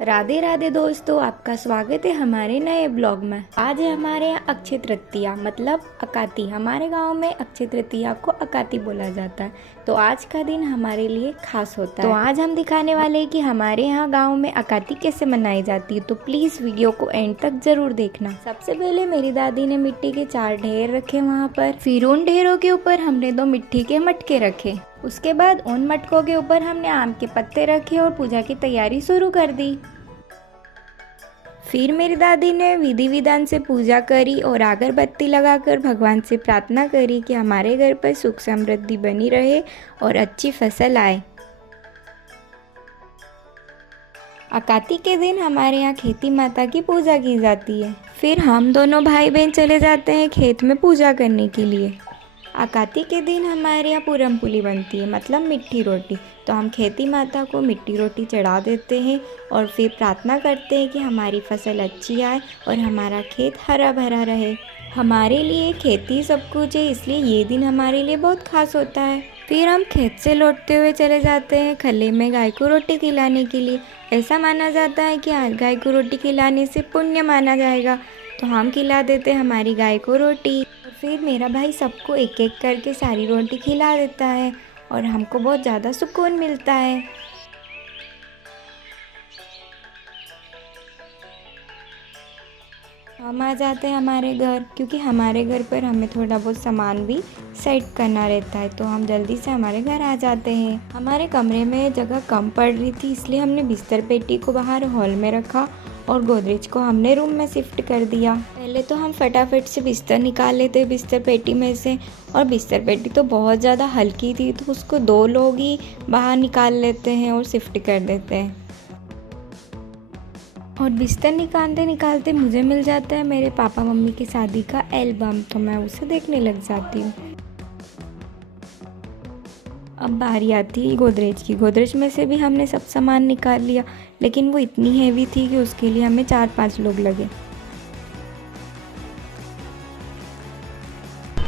राधे राधे दोस्तों, आपका स्वागत है हमारे नए ब्लॉग में। आज है हमारे यहाँ अक्षय तृतीया मतलब अकाती। हमारे गांव में अक्षय तृतीया को अकाती बोला जाता है। तो आज का दिन हमारे लिए खास होता है। तो आज हम दिखाने वाले हैं कि हमारे यहाँ गांव में अकाती कैसे मनाई जाती है। तो प्लीज वीडियो को एंड तक जरूर देखना। सबसे पहले मेरी दादी ने मिट्टी के 4 ढेर रखे वहाँ पर। फिर उन ढेरों के ऊपर हमने 2 मिट्टी के मटके रखे। उसके बाद उन मटकों के ऊपर हमने आम के पत्ते रखे और पूजा की तैयारी शुरू कर दी। फिर मेरी दादी ने विधि विधान से पूजा करी और अगरबत्ती लगाकर भगवान से प्रार्थना करी कि हमारे घर पर सुख समृद्धि बनी रहे और अच्छी फसल आए। अकाती के दिन हमारे यहाँ खेती माता की पूजा की जाती है। फिर हम दोनों भाई बहन चले जाते हैं खेत में पूजा करने के लिए। अकाती के दिन हमारे यहाँ पूरम पुली बनती है मतलब मिट्टी रोटी। तो हम खेती माता को मिट्टी रोटी चढ़ा देते हैं और फिर प्रार्थना करते हैं कि हमारी फसल अच्छी आए और हमारा खेत हरा भरा रहे। हमारे लिए खेती सब कुछ है, इसलिए ये दिन हमारे लिए बहुत खास होता है। फिर हम खेत से लौटते हुए चले जाते हैं खले में गाय को रोटी खिलाने के लिए। ऐसा माना जाता है कि गाय को रोटी खिलाने से पुण्य माना जाएगा। तो हम खिला देते हैं हमारी गाय को रोटी। फिर मेरा भाई सबको एक एक करके सारी रोटी खिला देता है और हमको बहुत ज़्यादा सुकून मिलता है। हम आ जाते हैं हमारे घर, क्योंकि हमारे घर पर हमें थोड़ा बहुत सामान भी सेट करना रहता है। तो हम जल्दी से हमारे घर आ जाते हैं। हमारे कमरे में जगह कम पड़ रही थी, इसलिए हमने बिस्तर पेटी को बाहर हॉल में रखा और गोदरेज को हमने रूम में शिफ्ट कर दिया। पहले तो हम फटाफट से बिस्तर निकाल लेते बिस्तर पेटी में से, और बिस्तर पेटी तो बहुत ज़्यादा हल्की थी तो उसको 2 लोग ही बाहर निकाल लेते हैं और शिफ्ट कर देते हैं। और बिस्तर निकालते निकालते मुझे मिल जाता है मेरे पापा मम्मी की शादी का एल्बम। तो मैं उसे देखने लग जाती हूँ। अब बारी आती है गोदरेज की। गोदरेज में से भी हमने सब सामान निकाल लिया, लेकिन वो इतनी हैवी थी कि उसके लिए हमें 4-5 लोग लगे।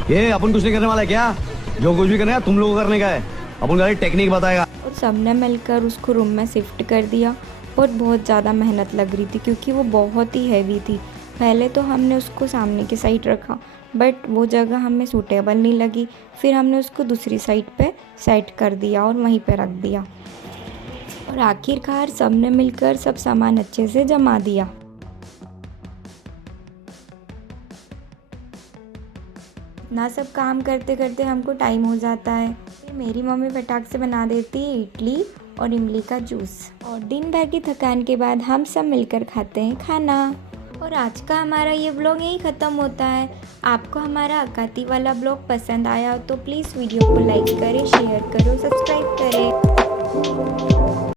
ये अपन कुछ नहीं करने वाला है क्या? जो कुछ भी करना है तुम लोगों को करने का है। अपन गाड़ी टेक्निक बताएगा। और सबने मिलकर उसको रूम में शिफ्ट कर दिया। और बहुत ज़्यादा मेहनत लग रही थी क्योंकि वो बहुत ही हैवी थी। पहले तो हमने उसको सामने की साइड रखा, बट वो जगह हमें सूटेबल नहीं लगी। फिर हमने उसको दूसरी साइड पे सेट कर दिया और वहीं पे रख दिया। और आखिरकार सबने मिलकर सब सामान अच्छे से जमा दिया। इतना सब काम करते करते हमको टाइम हो जाता है। मेरी मम्मी फटाक से बना देती है इडली और इमली का जूस। और दिन भर की थकान के बाद हम सब मिलकर खाते हैं खाना। और आज का हमारा ये ब्लॉग यहीं ख़त्म होता है। आपको हमारा अकाती वाला ब्लॉग पसंद आया तो प्लीज़ वीडियो को लाइक करें, शेयर करो, सब्सक्राइब करें।